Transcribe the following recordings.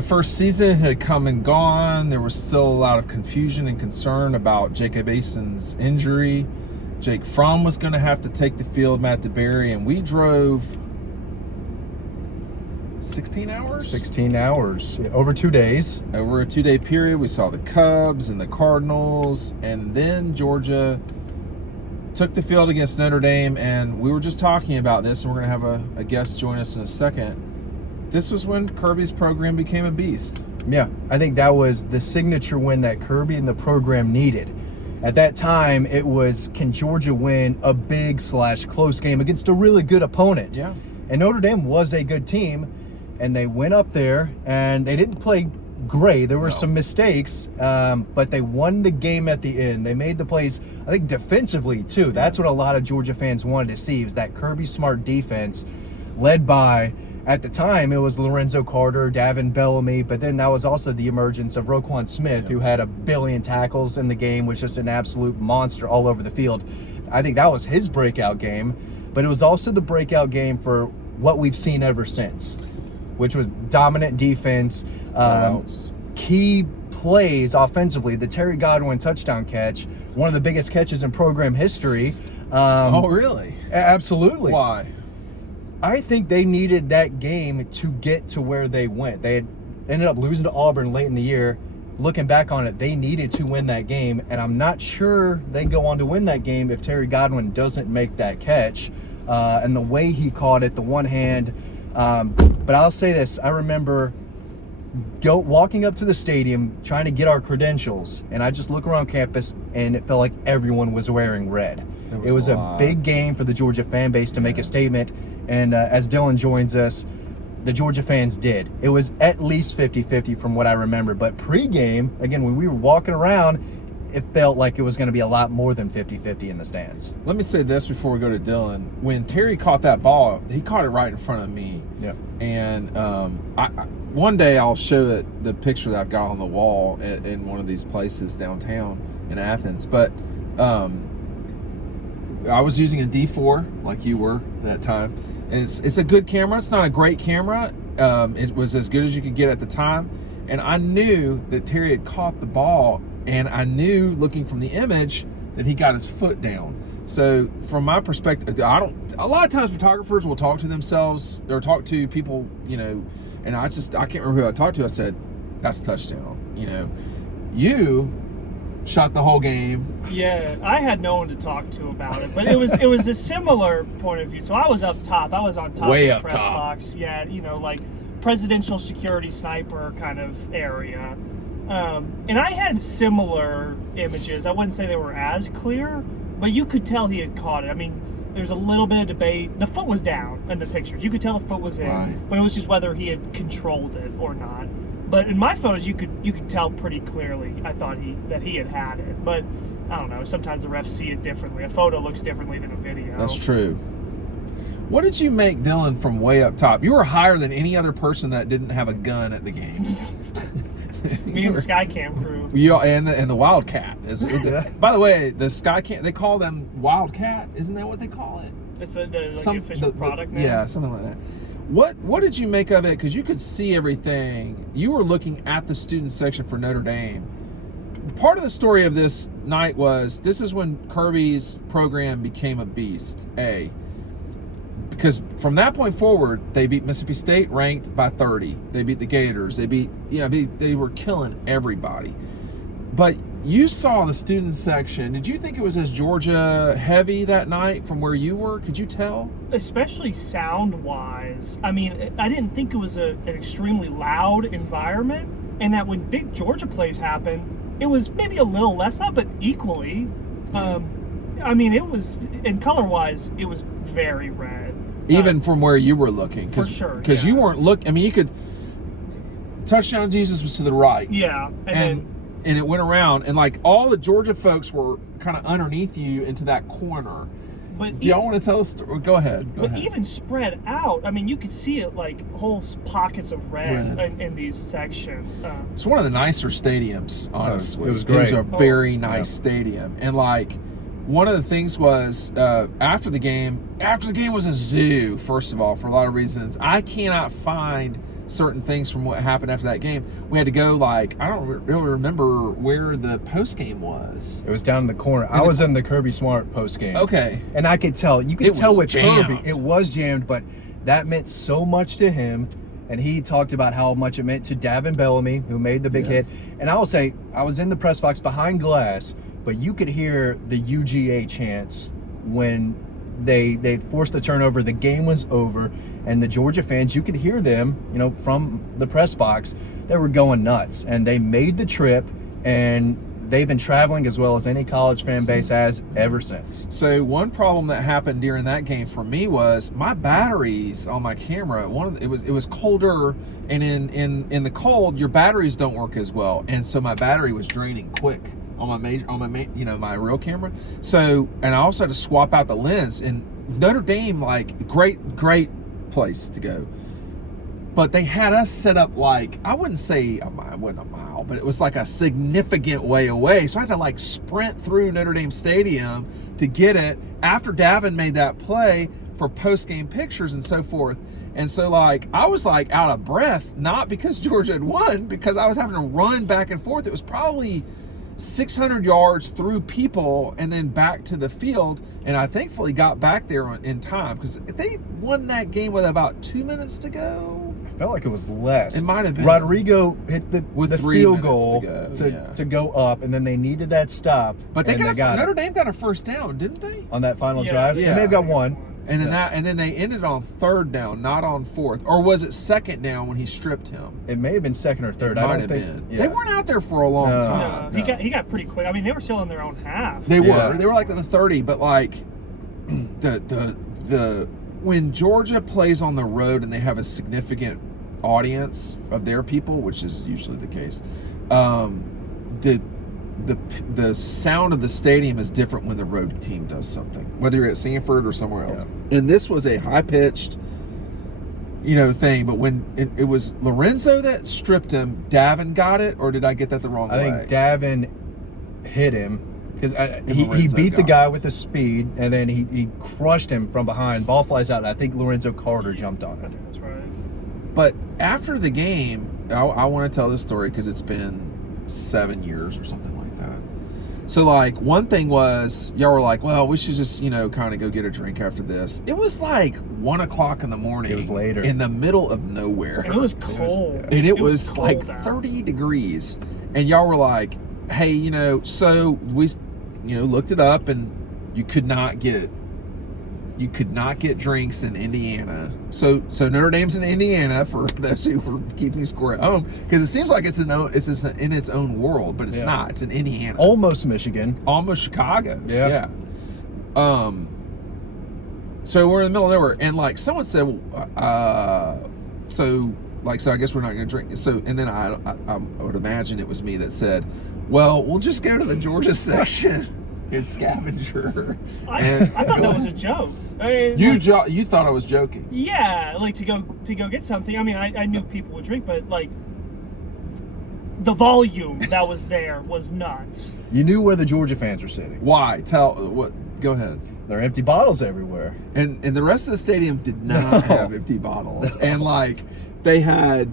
The first season had come and gone. There was still a lot of confusion and concern about Jacob Eason's injury. Jake Fromm was going to have to take the field, Matt DeBerry, and we drove 16 hours? 16 hours, over 2 days. Over a 2-day period, we saw the Cubs and the Cardinals, and then Georgia took the field against Notre Dame, and we were just talking about this, and we're going to have a guest join us in a second. This was when Kirby's program became a beast. Yeah, I think that was the signature win that Kirby and the program needed. At that time, it was, can Georgia win a big/close game against a really good opponent? Yeah. And Notre Dame was a good team, and they went up there, and they didn't play great. There were some mistakes, but they won the game at the end. They made the plays, I think, defensively, too. That's what a lot of Georgia fans wanted to see, was that Kirby Smart defense led by, at the time, it was Lorenzo Carter, Davin Bellamy, but then that was also the emergence of Roquan Smith, who had 1 billion tackles in the game, was just an absolute monster all over the field. I think that was his breakout game, but it was also the breakout game for what we've seen ever since, which was dominant defense, key plays offensively. The Terry Godwin touchdown catch, one of the biggest catches in program history. Oh, really? Absolutely. Why? I think they needed that game to get to where they went. They had ended up losing to Auburn late in the year. Looking back on it, they needed to win that game, and I'm not sure they go on to win that game if Terry Godwin doesn't make that catch. And the way he caught it, the one hand. But I'll say this, I remember walking up to the stadium, trying to get our credentials, and I just look around campus, and it felt like everyone was wearing red. It was a big game for the Georgia fan base to make a statement. And as Dylan joins us, the Georgia fans did. It was at least 50-50 from what I remember. But pregame, again, when we were walking around, it felt like it was going to be a lot more than 50-50 in the stands. Let me say this before we go to Dylan. When Terry caught that ball, he caught it right in front of me. Yeah. And one day I'll show the picture that I've got on the wall in one of these places downtown in Athens. But I was using a D4 like you were at that time. And it's a good camera. It's not a great camera. It was as good as you could get at the time. And I knew that Terry had caught the ball, and I knew, looking from the image, that he got his foot down. So from my perspective, a lot of times photographers will talk to themselves or talk to people, and I can't remember who I talked to. I said, that's a touchdown. You shot the whole game. Yeah, I had no one to talk to about it, but it was a similar point of view. So I was up top. I was on top Way of the up press top. box. Yeah, like presidential security sniper kind of area. And I had similar images. I wouldn't say they were as clear, but you could tell he had caught it. I mean, there's a little bit of debate. The foot was down in the pictures. You could tell the foot was in, Right. but it was just whether he had controlled it or not. But in my photos, you could tell pretty clearly. I thought that he had it, but I don't know. Sometimes the refs see it differently. A photo looks differently than a video. That's true. What did you make, Dylan, from way up top? You were higher than any other person that didn't have a gun at the games. Me and the Skycam crew. And the Wildcat. By the way, the Skycam, they call them Wildcat. Isn't that what they call it? It's the official product name. Yeah, something like that. What did you make of it? Because you could see everything. You were looking at the student section for Notre Dame. Part of the story of this night was this is when Kirby's program became a beast. Because from that point forward, they beat Mississippi State ranked by 30. They beat the Gators. They were killing everybody. But you saw the student section. Did you think it was as Georgia heavy that night from where you were? Could you tell? Especially sound-wise. I mean, I didn't think it was an extremely loud environment, and that when big Georgia plays happen, it was maybe a little less loud, but equally. I mean, it was, and color-wise, it was very red. Even from where you were looking. For sure, Because you weren't looking. I mean, you could. Touchdown Jesus was to the right. Yeah. And it went around, and like all the Georgia folks were kind of underneath you into that corner. But do y'all want to tell us? Go ahead. Even spread out, I mean, you could see it like whole pockets of red. In these sections. It's one of the nicer stadiums, honestly. It was great. It was a very nice stadium, and like one of the things was after the game was a zoo, first of all, for a lot of reasons. I cannot find certain things from what happened after that game. We had to go, like, I don't really remember where the post game was. It was down in the corner. I was in the Kirby Smart post game. Okay. And I could tell. You could tell with jammed. Kirby, it was jammed, but that meant so much to him. And he talked about how much it meant to Davin Bellamy, who made the big hit. And I will say, I was in the press box behind glass, but you could hear the UGA chants when they forced the turnover. The game was over, and the Georgia fans, you could hear them, from the press box. They were going nuts, and they made the trip, and they've been traveling as well as any college fan base has ever since. So one problem that happened during that game for me was my batteries on my camera. It was colder, and in the cold, your batteries don't work as well, and so my battery was draining quick on my real camera. So, and I also had to swap out the lens. And Notre Dame, like, great place to go, but they had us set up, like, I wouldn't say it wasn't a mile, but it was like a significant way away. So I had to, like, sprint through Notre Dame Stadium to get it after Davin made that play for post-game pictures and so forth. And so, like, I was, like, out of breath, not because Georgia had won, because I was having to run back and forth. It was probably 600 yards through people and then back to the field, and I thankfully got back there in time, because they won that game with about 2 minutes to go. I felt like it was less. It might have been. Rodrigo hit the field goal to go up, and then they needed that stop. But Notre Dame got a first down, didn't they? On that final drive? Yeah. They may have got one. And then and then they ended on third down, not on fourth. Or was it second down when he stripped him? It may have been second or third. It might have been. Yeah. They weren't out there for a long time. No. He got pretty quick. I mean, they were still in their own half. They were. They were like at the 30, but like the when Georgia plays on the road and they have a significant audience of their people, which is usually the case, the sound of the stadium is different when the road team does something, whether you're at Sanford or somewhere else. Yeah. And this was a high-pitched, thing. But when it was Lorenzo that stripped him, Davin got it, or did I get that the wrong way? I think Davin hit him because he beat the guy with the speed, and then he crushed him from behind. Ball flies out, and I think Lorenzo Carter jumped on I it. think that's right. But after the game, I want to tell this story because it's been 7 years or something like that. So, like, one thing was, y'all were like, well, we should just, kind of go get a drink after this. It was like 1 o'clock in the morning. It was later. In the middle of nowhere. And it was cold. And it was like out. 30 degrees. And y'all were like, hey, so we, looked it up, and you could not get drinks in Indiana. So Notre Dame's in Indiana, for those who were keeping score at home, because it seems like it's in its own world, but it's not. It's in Indiana, almost Michigan, almost Chicago. Yeah. So we're in the middle of nowhere, and like someone said, so I guess we're not going to drink. So, and then I would imagine it was me that said, well, we'll just go to the Georgia section. In Scavenger. I thought that was a joke. I mean, you thought I was joking. Yeah, like to go get something. I mean, I knew people would drink, but like the volume that was there was nuts. You knew where the Georgia fans were sitting. Why? Go ahead. There are empty bottles everywhere. And the rest of the stadium did not have empty bottles. And like they had,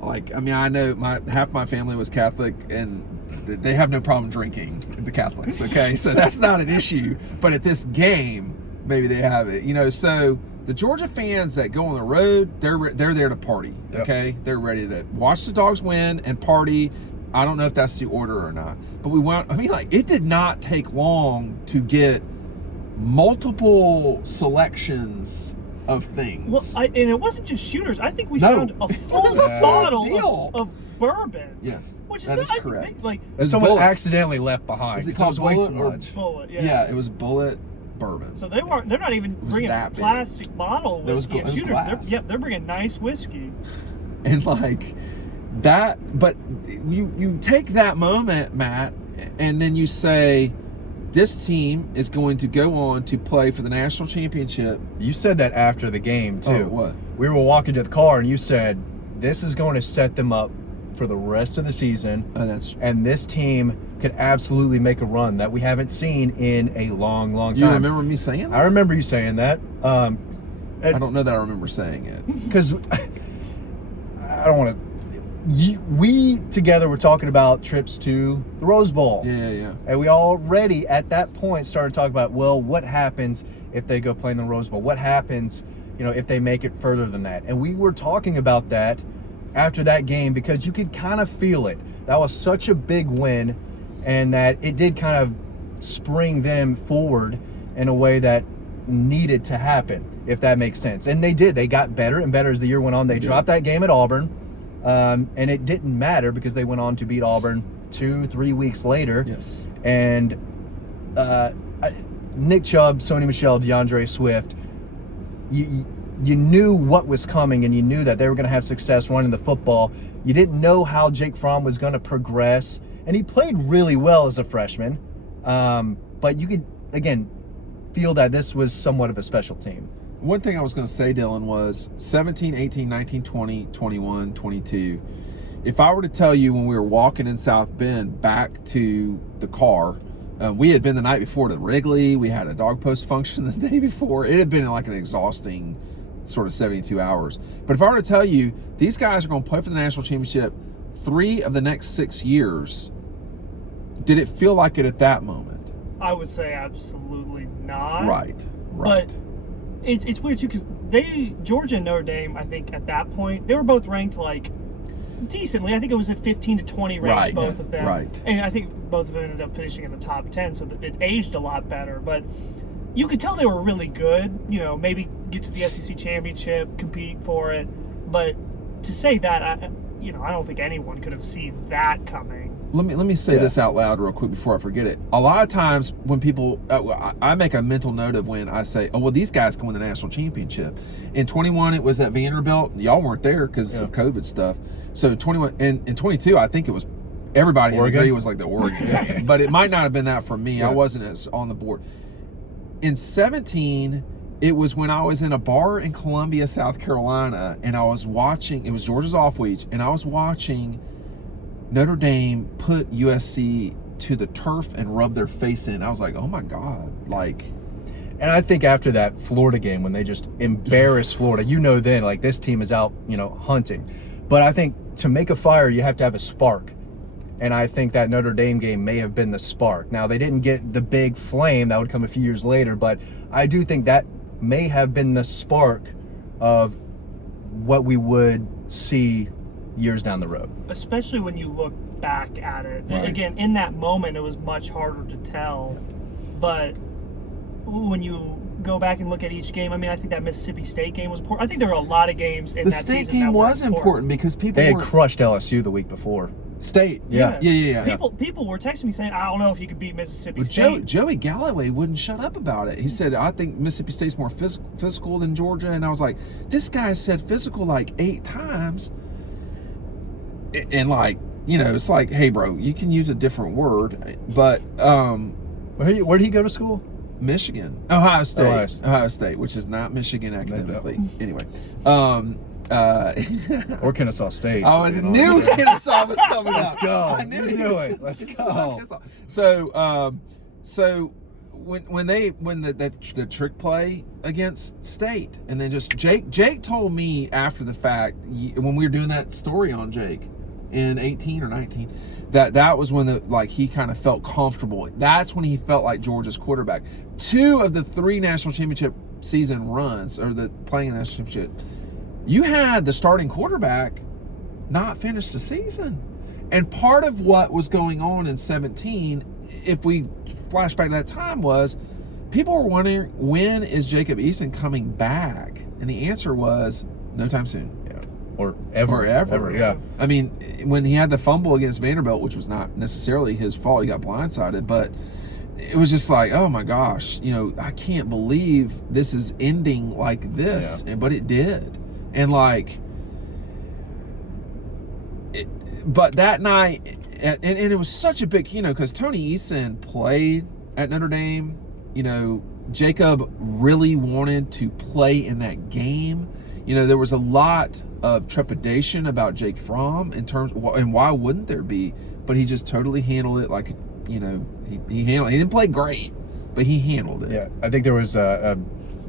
like, I mean, I know half my family was Catholic, and they have no problem drinking, the Catholics, okay? So that's not an issue. But at this game, maybe they have it. So the Georgia fans that go on the road, they're there to party, okay? Yep. They're ready to watch the Dogs win and party. I don't know if that's the order or not. But it did not take long to get multiple selections of things. Well, and it wasn't just shooters. I think we found a full bottle of bourbon. Yes, which is that not is correct. Like someone accidentally left behind. Is it called way Bullet too or much? Bullet? Yeah, it was Bullet bourbon. So they're not even bringing a plastic bottle of whiskey and shooters. They're bringing nice whiskey. And like that, but you take that moment, Matt, and then you say, this team is going to go on to play for the national championship. You said that after the game, too. Oh, what? We were walking to the car, and you said, this is going to set them up for the rest of the season. That's And this team could absolutely make a run that we haven't seen in a long, long time. You remember me saying that? I remember you saying that. I don't know that I remember saying it. Because I don't want to. We together were talking about trips to the Rose Bowl. Yeah. And we already at that point started talking about, well, what happens if they go play in the Rose Bowl? What happens, if they make it further than that? And we were talking about that after that game because you could kind of feel it. That was such a big win, and that it did kind of spring them forward in a way that needed to happen, if that makes sense. And they did. They got better and better as the year went on. They dropped that game at Auburn, and it didn't matter because they went on to beat Auburn 2-3 weeks later. Yes. And Nick Chubb, Sony Michel, DeAndre Swift, you knew what was coming, and you knew that they were going to have success running the football. You didn't know how Jake Fromm was going to progress, and he played really well as a freshman. But you could, again, feel that this was somewhat of a special team. One thing I was going to say, Dylan, was 17, 18, 19, 20, 21, 22. If I were to tell you when we were walking in South Bend back to the car, we had been the night before to Wrigley. We had a dog post function the day before. It had been like an exhausting sort of 72 hours. But if I were to tell you these guys are going to play for the national championship 3 of the next 6 years, did it feel like it at that moment? I would say absolutely not. Right. But it's weird too because Georgia and Notre Dame, I think at that point they were both ranked like decently. I think it was a 15 to 20 range, both of them. Right. And I think both of them ended up finishing in the top 10, so it aged a lot better. But you could tell they were really good. Maybe get to the SEC championship, compete for it. But to say that, I don't think anyone could have seen that coming. Let me say this out loud real quick before I forget it. A lot of times when people, I make a mental note of when I say, oh, well, these guys can win the national championship. In 21, it was at Vanderbilt. Y'all weren't there because of COVID stuff. So 21 and in 22, I think it was everybody in degree was like the Oregon game. But it might not have been that for me. I wasn't as on the board. In 17, it was when I was in a bar in Columbia, South Carolina, and I was watching, it was Georgia's off week, and I was watching Notre Dame put USC to the turf and rub their face in. I was like, oh my God. And I think after that Florida game, when they just embarrassed Florida, then, like, this team is out, hunting. But I think to make a fire, you have to have a spark. And I think that Notre Dame game may have been the spark. Now, they didn't get the big flame that would come a few years later, but I do think that may have been the spark of what we would see years down the road. Especially when you look back at it. Right. Again, in that moment, it was much harder to tell. But when you go back and look at each game, I think that Mississippi State game was important. I think there were a lot of games in that season that were important. The State game was important because people They had crushed LSU the week before. State. Yeah. People were texting me saying, I don't know if you can beat Mississippi State. Joey Galloway wouldn't shut up about it. He said, I think Mississippi State's more physical than Georgia. And I was like, this guy said physical like 8 times. And it's like, hey, bro, you can use a different word. But where did he go to school? Michigan. Ohio State, which is not Michigan academically. Anyway. Or Kennesaw State. Oh, I knew Kennesaw was coming up. Let's go. I knew it. Let's go. So when the trick play against State, and then just Jake told me after the fact when we were doing that story on Jake in 18 or 19 that was when he kind of felt comfortable. That's when he felt like Georgia's quarterback. 2 of the 3 national championship season runs, or the playing in the national championship, you had the starting quarterback not finish the season. And part of what was going on in 17, if we flash back to that time, was people were wondering, when is Jacob Eason coming back? And the answer was, no time soon. Or ever. Yeah. When he had the fumble against Vanderbilt, which was not necessarily his fault, he got blindsided, but it was just like, oh my gosh, I can't believe this is ending like this. But it did. And but that night, and it was such a big, because Tony Eason played at Notre Dame. Jacob really wanted to play in that game. You know, there was a lot of trepidation about Jake Fromm in terms, and why wouldn't there be? But he just totally handled it like, you know, he handled. He didn't play great, but he handled it. Yeah, I think there was a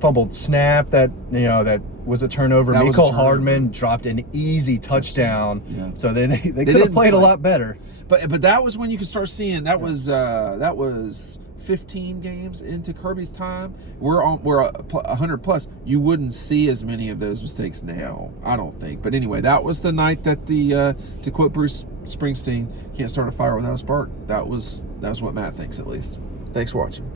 fumbled snap that that was a turnover. That was a Mecole turnover. Hardman dropped an easy touchdown. Yeah. So they could have didn't played a play. lot better. But that was when you could start seeing that was 15 games into Kirby's time. We're 100 plus. You wouldn't see as many of those mistakes now, I don't think. But anyway, that was the night that to quote Bruce Springsteen, can't start a fire without a spark. That was what Matt thinks, at least. Thanks for watching.